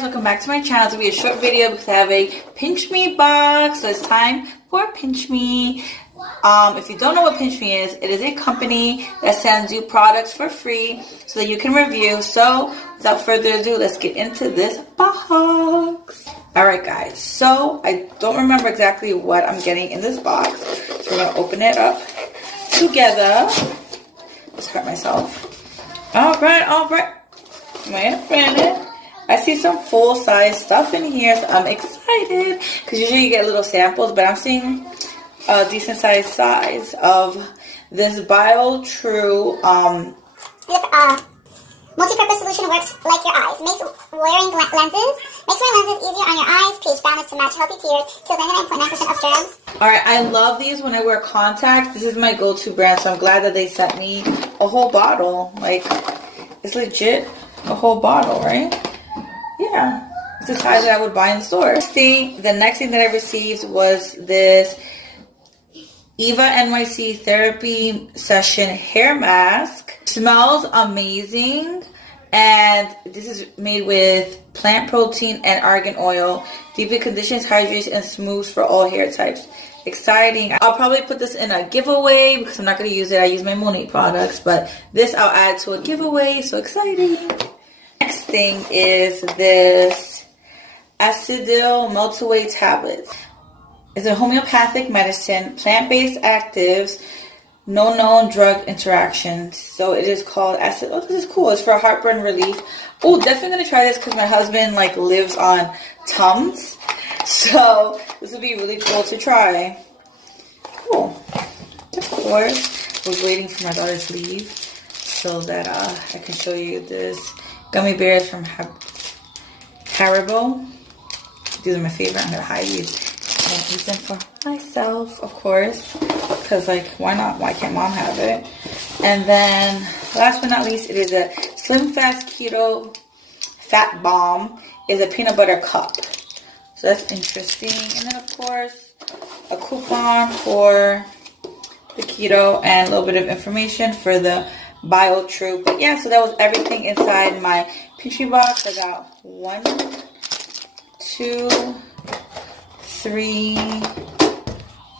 guys, welcome back to my channel. It's going to be a short video because I have a Pinchme box. So it's time for Pinchme. If you don't know what Pinchme is, it is a company that sends you products for free so that you can review. So without further ado, let's get into this box. Alright guys, so I don't remember exactly what I'm getting in this box. So we're going to open it up together. Just hurt myself. Alright. Wait a minute. I see some full-size stuff in here, so I'm excited. Because usually you get little samples, but I'm seeing a decent size of this True. Multi-purpose solution works like your eyes. Makes wearing lenses easier on your eyes. pH balance to match healthy tears. Kills 99.9% of germs. Alright, I love these when I wear contacts. This is my go-to brand, so I'm glad that they sent me a whole bottle. Like, it's legit a whole bottle, right? Yeah. It's the size that I would buy in the store. The next thing that I received was this Eva NYC Therapy Session Hair Mask. Smells amazing. And this is made with plant protein and argan oil. Deeply conditions, hydrates, and smooths for all hair types. Exciting. I'll probably put this in a giveaway because I'm not going to use it. I use my Monat products, but this I'll add to a giveaway. So exciting. Next thing is this Acidyl Multiway tablets. It's a homeopathic medicine, plant-based actives, no known drug interactions. So it is called acid. Oh, this is cool. It's for heartburn relief. Oh, definitely gonna try this because my husband lives on Tums. So this would be really cool to try. Cool. Of course, I was waiting for my daughter to leave so that I can show you this gummy bears from Haribo. These are my favorite. I'm gonna hide these and eat them for myself, of course. Because, why not? Why can't mom have it? And then, last but not least, it is a Slim Fast Keto Fat Bomb. It's a peanut butter cup. So that's interesting. And then, of course, a coupon for the keto and a little bit of information for the True. But yeah, so that was everything inside my Pinchme box. I got 1, 2, 3,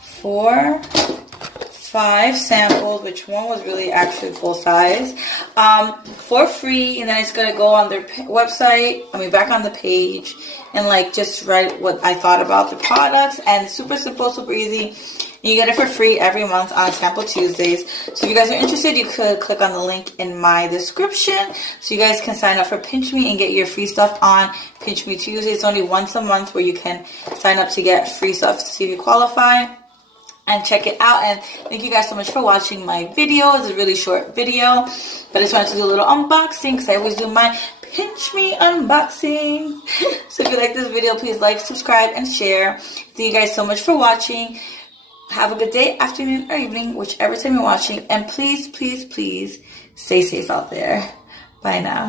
4, 5 samples, which one was really actually full size, for free. And then it's gonna go on their website, back on the page, and just write what I thought about the products. And super simple, super easy. And you get it for free every month on Sample Tuesdays. So if you guys are interested, you could click on the link in my description so you guys can sign up for Pinchme and get your free stuff on Pinchme Tuesdays. It's only once a month where you can sign up to get free stuff to see if you qualify. And check it out. And thank you guys so much for watching my video. It's a really short video, but I just wanted to do a little unboxing because I always do my Pinchme unboxing. So if you like this video, please like, subscribe, and share. Thank you guys so much for watching. Have a good day, afternoon, or evening, whichever time you're watching. And please, please, please stay safe out there. Bye now.